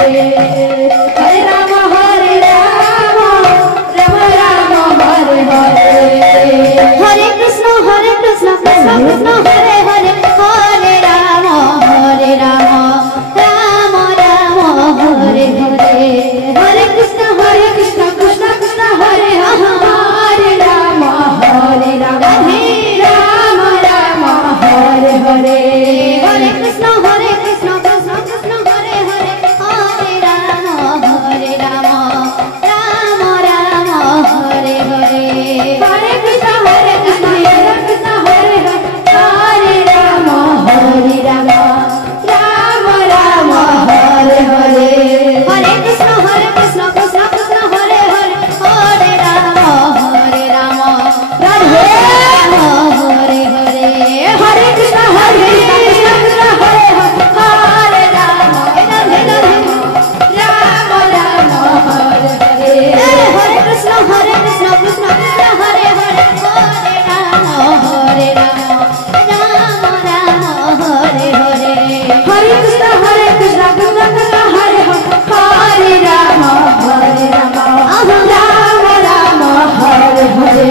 Hare Ram Ram Ram Hare Hare Hare Krishna Krishna Krishna Hare Hare Hare Ram Ram Ram Hare Hare Hare Krishna Krishna Krishna Hare Hare Ram Ram Ram Hare Hare Hare Krishna Krishna Krishna Hare Hare Hare Ram Ram Ram Hare Hare Hare Krishna Krishna Hare Hare Ram Ram Hare Hare Hare Krishna Krishna Krishna Hare Hare Hare Ram Ram Hare Hare Hare Krishna Krishna Hare Hare Ram Ram Hare Hare Hare Krishna Krishna Hare Hare Hare Ram Ram Hare Hare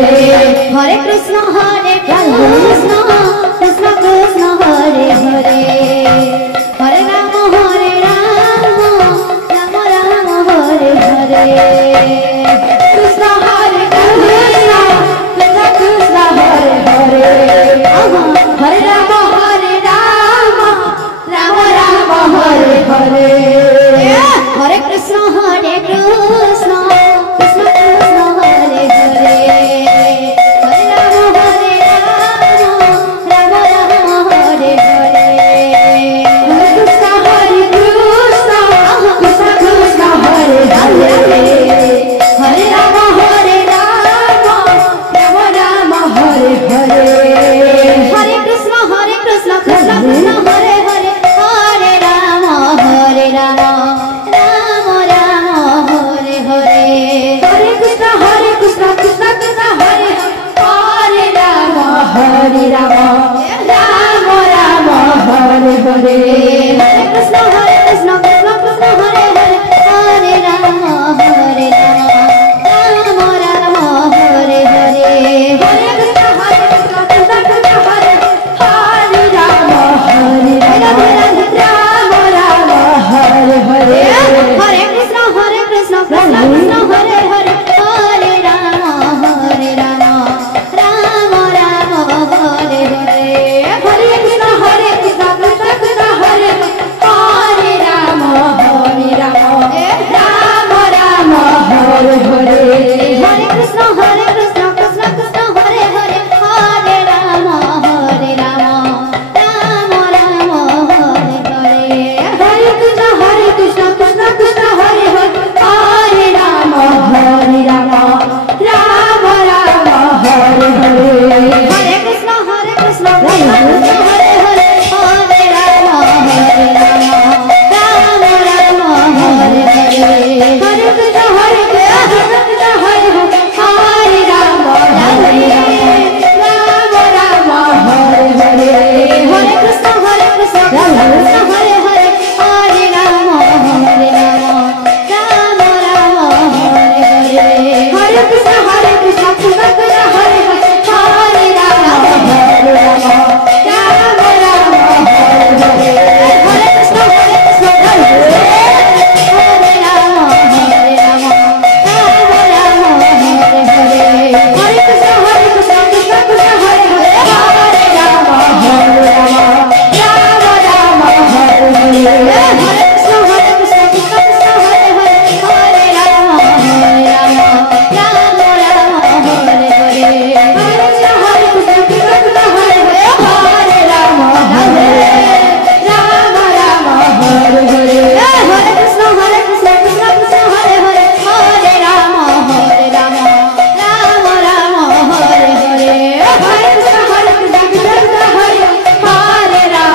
Hare Krishna Krishna Hare Hare Ram Ram Hare Hare Hare Krishna Krishna Krishna Hare Hare Hare Ram Ram Hare Hare Krishna Krishna Hare Hare Hare Ram Ram Hare Hare Hare Krishna Krishna Krishna Hare Hare Hare Ram Ram Hare Hare Hare Krishna Krishna Hare Hare Hare Ram Ram Hare Hare Hare Krishna Krishna Hare Hare Hare Ram Ram Hare Hare Hare Krishna Krishna Hare Hare Ram Ram Hare Hare Hare Krishna Krishna Hare Hare Hare Ram Ram Hare Hare Hare Krishna Krishna Hare Hare Ram Ram Hare Hare Hare Krishna Krishna Hare Hare Hare Ram Ram Hare Hare Hare Krishna Krishna Hare Hare Ram Ram Hare Hare Hare Krishna Krishna Hare Hare Hare Ram Ram Hare Hare Hare Krishna Krishna Hare Hare Ram Ram Hare Hare Hare Krishna Krishna Hare Hare Hare Ram Ram Hare Hare Hare Krishna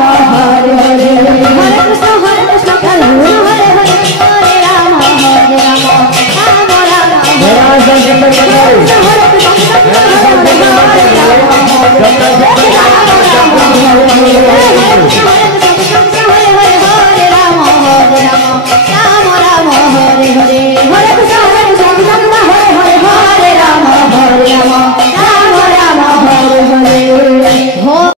Hare Ram Ram Hare Hare Hare Krishna Krishna Hare Hare Hare Ram Ram Hare Hare Hare Krishna Krishna Hare Hare Ram Jab tak